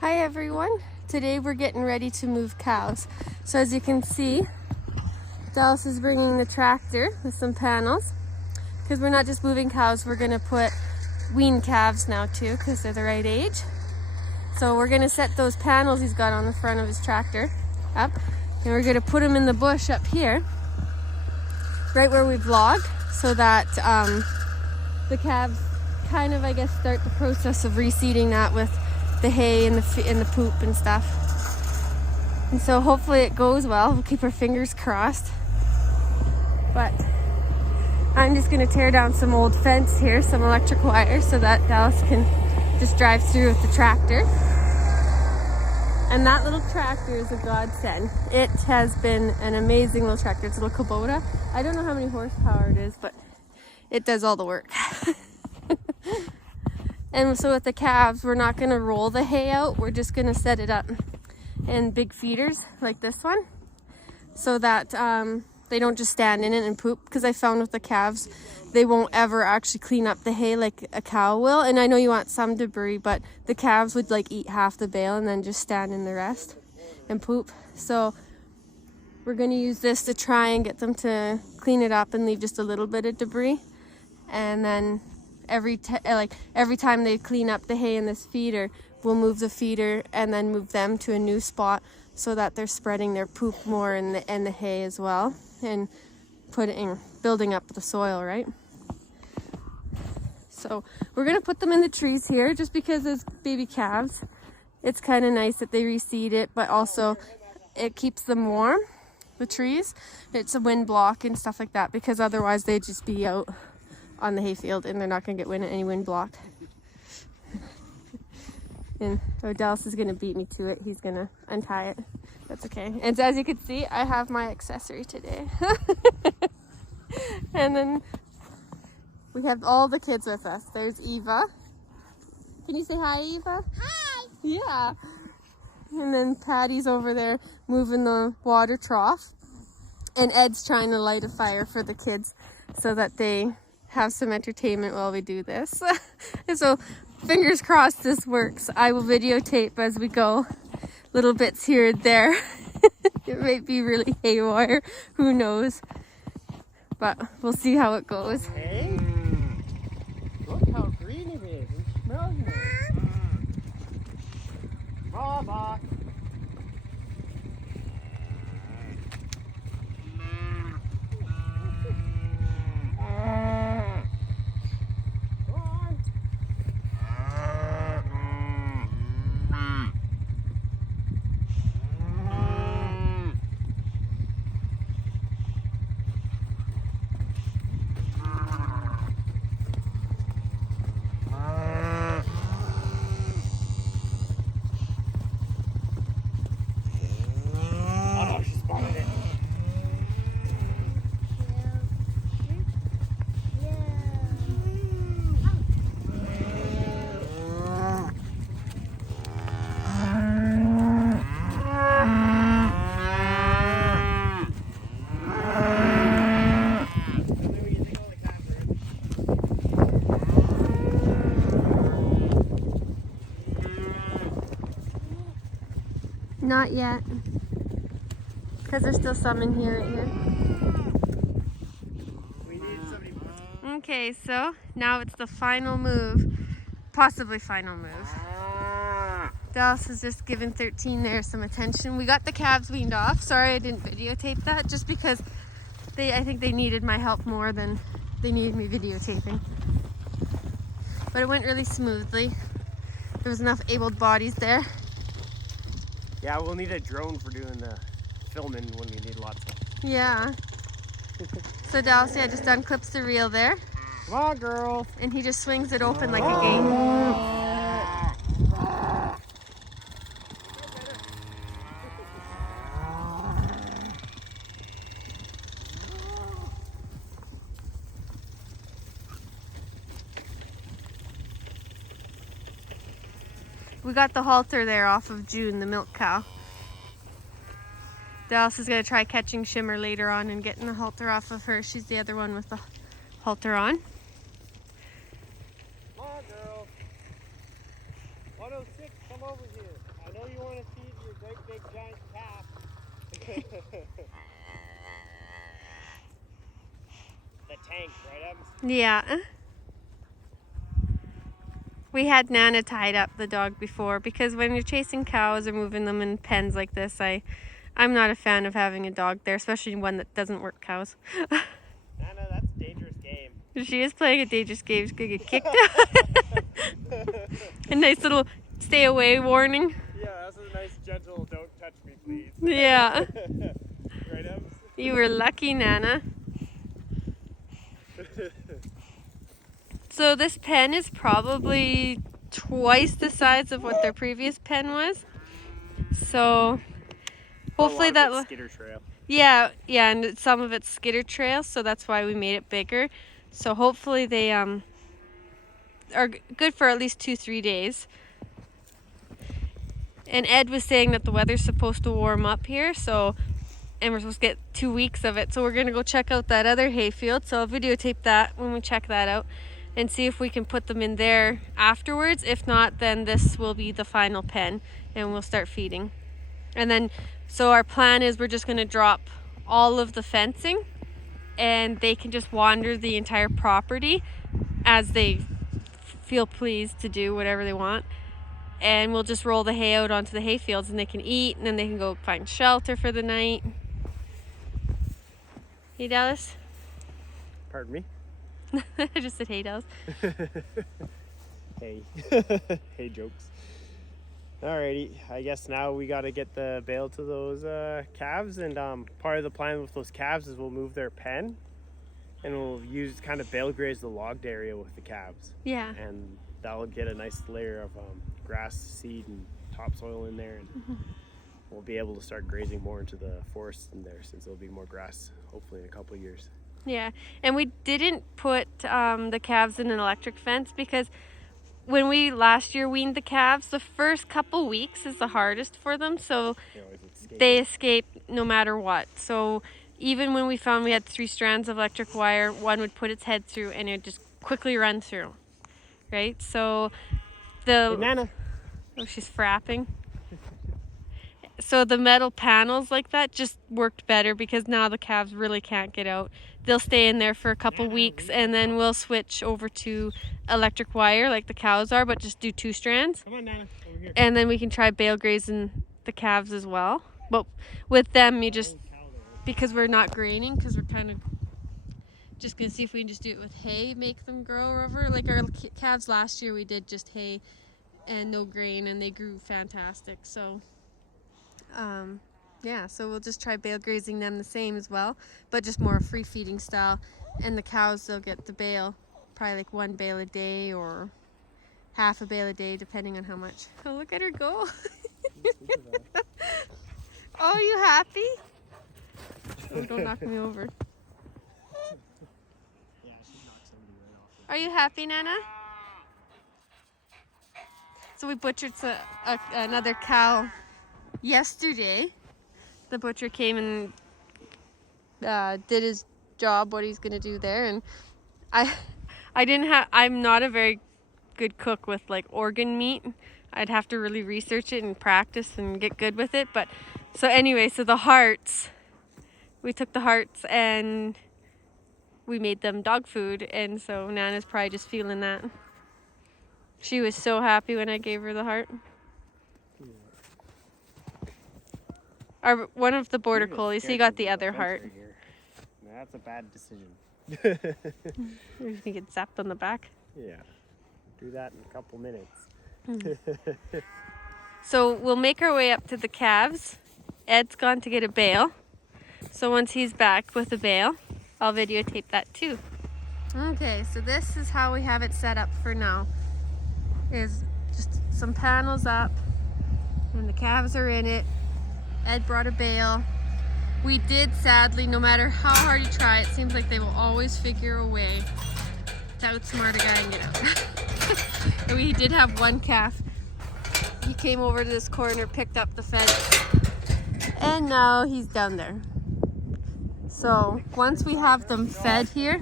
Hi everyone, today we're getting ready to move cows. So as you can see, Dallas is bringing the tractor with some panels because we're not just moving cows, we're going to put wean calves now too because they're the right age. So we're going to set those panels he's got on the front of his tractor up and we're going to put them in the bush up here, right where we've logged, so that the calves kind of, I guess, start the process of reseeding that with the hay and the poop and stuff. And so hopefully it goes well. We'll keep our fingers crossed. But I'm just going to tear down some old fence here, some electric wire, so that Dallas can just drive through with the tractor. And that little tractor is a godsend. It has been an amazing little tractor. It's a little Kubota. I don't know how many horsepower it is, but it does all the work. And so with the calves, we're not going to roll the hay out. We're just going to set it up in big feeders like this one, so that they don't just stand in it and poop. Because I found with the calves, they won't ever actually clean up the hay like a cow will. And I know you want some debris, but the calves would like eat half the bale and then just stand in the rest and poop. So we're going to use this to try and get them to clean it up and leave just a little bit of debris. And then every time they clean up the hay in this feeder, we'll move the feeder and then move them to a new spot so that they're spreading their poop more in the hay as well, and building up the soil, right? So we're gonna put them in the trees here just because as baby calves, it's kind of nice that they reseed it, but also it keeps them warm, the trees. It's a wind block and stuff like that, because otherwise they'd just be out on the hayfield and they're not going to get any wind blocked. And Dallas is going to beat me to it. He's going to untie it. That's okay. And as you can see, I have my accessory today. And then we have all the kids with us. There's Eva. Can you say hi, Eva? Hi! Yeah. And then Patty's over there moving the water trough. And Ed's trying to light a fire for the kids so that they have some entertainment while we do this. So fingers crossed this works. I will videotape as we go, little bits here and there. It might be really haywire, who knows, but we'll see how it goes. Hey, look how green it is. It smells nice. Baba. Not yet, because there's still some in here, right here. Okay, so now it's the final move, possibly final move. Dallas has just given 13 there some attention. We got the calves weaned off. Sorry I didn't videotape that, just because I think they needed my help more than they needed me videotaping. But it went really smoothly. There was enough able bodies there. Yeah, we'll need a drone for doing the filming when we need lots of. Yeah. So Dallas, yeah, just unclips the reel there. Come on, girl. And he just swings it open like a gate. We got the halter there off of June, the milk cow. Dallas is going to try catching Shimmer later on and getting the halter off of her. She's the other one with the halter on. Come on, girl. 106, come come over here. I know you want to feed your great big giant calf. The tank, right, Ems? Yeah. We had Nana tied up the dog before because when you're chasing cows or moving them in pens like this, I'm not a fan of having a dog there, especially one that doesn't work cows. Nana, that's a dangerous game. She is playing a dangerous game. She's gonna get kicked out. A nice little stay away warning. Yeah, that's a nice gentle don't touch me please. Yeah. Right, Ems? You were lucky, Nana. So this pen is probably twice the size of what their previous pen was. So hopefully that skitter trail. Yeah, and some of it's skitter trail, so that's why we made it bigger. So hopefully they are good for at least 2-3 days. And Ed was saying that the weather's supposed to warm up here, and we're supposed to get 2 weeks of it. So we're gonna go check out that other hayfield. So I'll videotape that when we check that out and see if we can put them in there afterwards. If not, then this will be the final pen and we'll start feeding. And then, so our plan is we're just gonna drop all of the fencing and they can just wander the entire property as they feel pleased to do whatever they want. And we'll just roll the hay out onto the hay fields and they can eat and then they can go find shelter for the night. Hey, Dallas? Pardon me? I just said hey, Dallas. Hey. Hey jokes. Alrighty, I guess now we got to get the bale to those calves, and part of the plan with those calves is we'll move their pen and we'll use kind of bale graze the logged area with the calves. Yeah. And that'll get a nice layer of grass, seed, and topsoil in there, and we'll be able to start grazing more into the forest in there since there'll be more grass hopefully in a couple of years. Yeah, and we didn't put the calves in an electric fence because when we last year weaned the calves, the first couple weeks is the hardest for them, so they escape no matter what. So even when we found we had 3 strands of electric wire, one would put its head through and it would just quickly run through, right? So the... Hey, Nana. Oh, she's frapping. So the metal panels like that just worked better because now the calves really can't get out. They'll stay in there for a couple weeks and then we'll switch over to electric wire like the cows are, but just do 2 strands. Come on, Nana, over here. And then we can try bale grazing the calves as well. But with them, you just, because we're not graining, because we're kind of just going to see if we can just do it with hay, make them grow over. Like our calves last year, we did just hay and no grain and they grew fantastic. So yeah, so we'll just try bale grazing them the same as well, but just more free feeding style. And the cows, they'll get the bale, probably like 1 bale a day or half a bale a day, depending on how much. Oh, look at her go. Oh, you happy? Oh, don't knock me over. Yeah, she knocked somebody right off. Are you happy, Nana? So we butchered another cow yesterday. The butcher came and did his job, what he's gonna do there, and I'm not a very good cook with like organ meat. I'd have to really research it and practice and get good with it. But so anyway, so the hearts, we took the hearts and we made them dog food, and so Nana's probably just feeling that. She was so happy when I gave her the heart. One of the border collies, he got the other heart. That's a bad decision. You're gonna get zapped on the back. Yeah, do that in a couple minutes. So we'll make our way up to the calves. Ed's gone to get a bale. So once he's back with a bale, I'll videotape that too. Okay, so this is how we have it set up for now. Is just some panels up and the calves are in it. Ed brought a bale. We did, sadly, no matter how hard you try, it seems like they will always figure a way to outsmart a guy and get out. And we did have one calf. He came over to this corner, picked up the fence, and now he's down there. So once we have them fed here,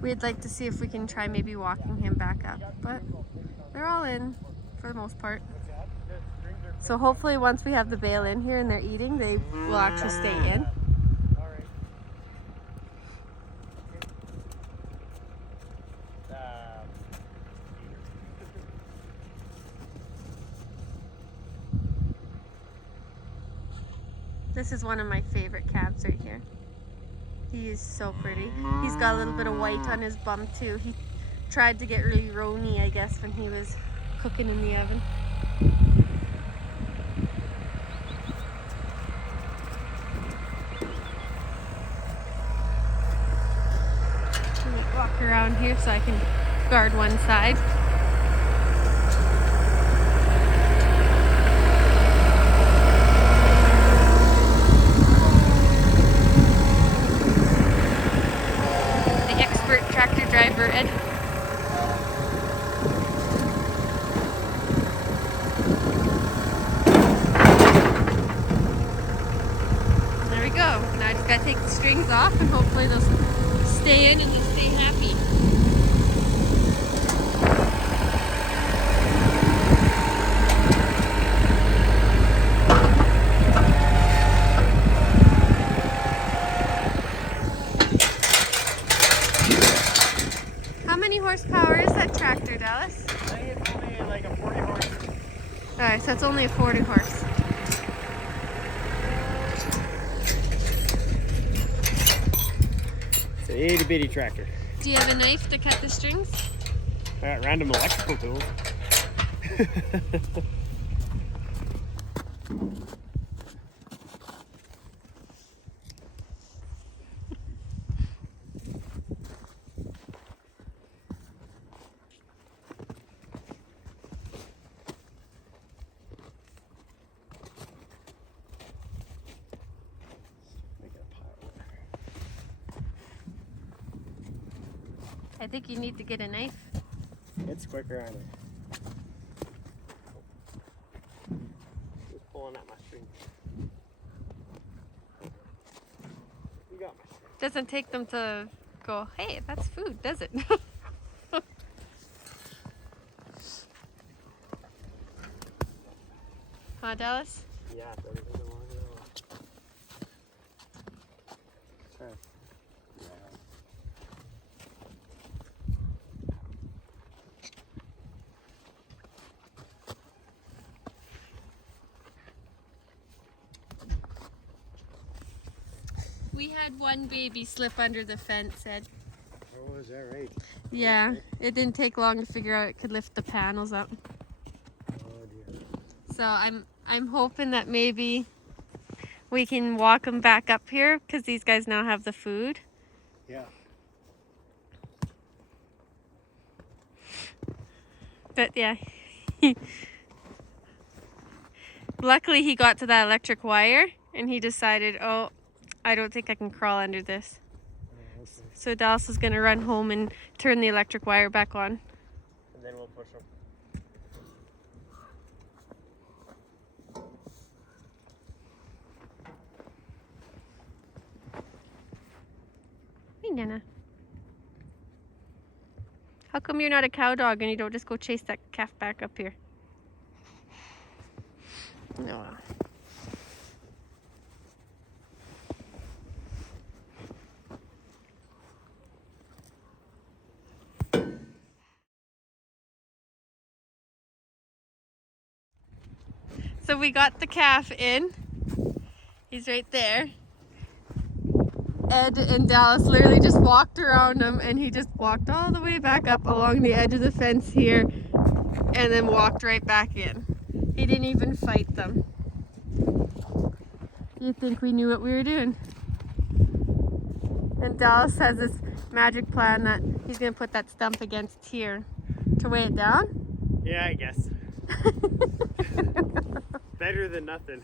we'd like to see if we can try maybe walking him back up. But they're all in for the most part. So hopefully once we have the bale in here and they're eating, they will actually stay in. This is one of my favorite calves right here. He is so pretty. He's got a little bit of white on his bum too. He tried to get really rony, I guess, when he was cooking in the oven. I'm gonna walk around here so I can guard one side. Tractor driver Ed. There we go. Now I just gotta take the strings off and hopefully they'll stay in and they'll stay happy. How many horsepower is that tractor, Dallas? I think it's only like a 40 horse. Alright, so it's only a 40 horse. It's an itty bitty tractor. Do you have a knife to cut the strings? I got random electrical tools. I think you need to get a knife. It's quicker on it. Just pulling at my string. You got my string. Doesn't take them to go, hey, that's food, does it? Huh, Dallas? Yeah, that isn't long at all. Sure. Yeah. We had one baby slip under the fence, Ed. Oh, is that right? Yeah, Okay. it didn't take long to figure out it could lift the panels up. Oh dear. So I'm hoping that maybe we can walk them back up here because these guys now have the food. Yeah. But yeah, luckily he got to that electric wire and he decided, oh, I don't think I can crawl under this. Oh, okay. So Dallas is gonna run home and turn the electric wire back on. And then we'll push them. Hey, Nana. How come you're not a cow dog and you don't just go chase that calf back up here? No. So we got the calf in. He's right there. Ed and Dallas literally just walked around him and he just walked all the way back up along the edge of the fence here and then walked right back in. He didn't even fight them. You'd think we knew what we were doing. And Dallas has this magic plan that he's gonna put that stump against here to weigh it down. Yeah, I guess. Better than nothing.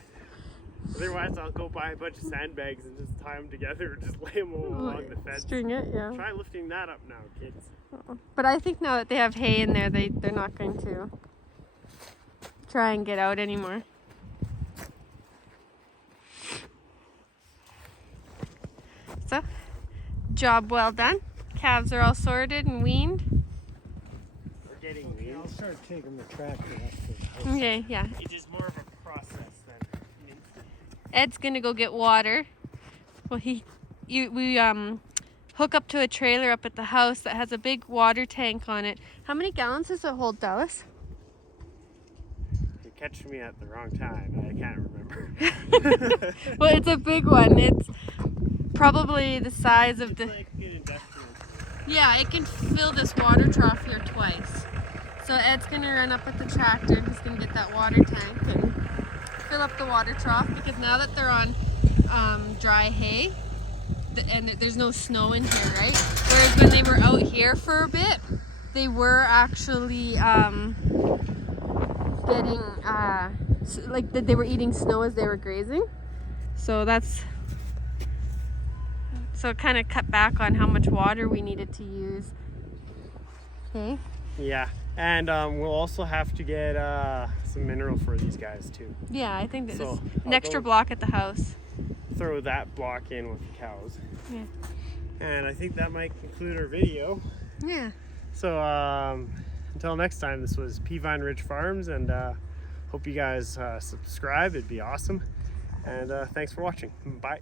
Otherwise, I'll go buy a bunch of sandbags and just tie them together and just lay them all along the fence. String it, yeah. Try lifting that up now, kids. But I think now that they have hay in there, they're not going to try and get out anymore. So, job well done. Calves are all sorted and weaned. We're getting weaned. I'll start taking the tractor up to the house. Okay, yeah. It's just more of a Ed's gonna go get water. Well, we hook up to a trailer up at the house that has a big water tank on it. How many gallons does it hold, Dallas? You catch me at the wrong time. I can't remember. Well, it's a big one. It's probably the size of it's like an industrial. Yeah, it can fill this water trough here twice. So Ed's gonna run up with the tractor and he's gonna get that water tank and fill up the water trough, because now that they're on dry hay and there's no snow in here, right? Whereas when they were out here for a bit, they were actually getting like they were eating snow as they were grazing. So it kind of cut back on how much water we needed to use. Okay. Yeah, and we'll also have to get some mineral for these guys too. Yeah, I think there's So, an extra block at the house. Throw that block in with the cows. Yeah. And I think that might conclude our video. Yeah. So until next time, this was Peavine Ridge Farms, and hope you guys subscribe. It'd be awesome. And thanks for watching. Bye.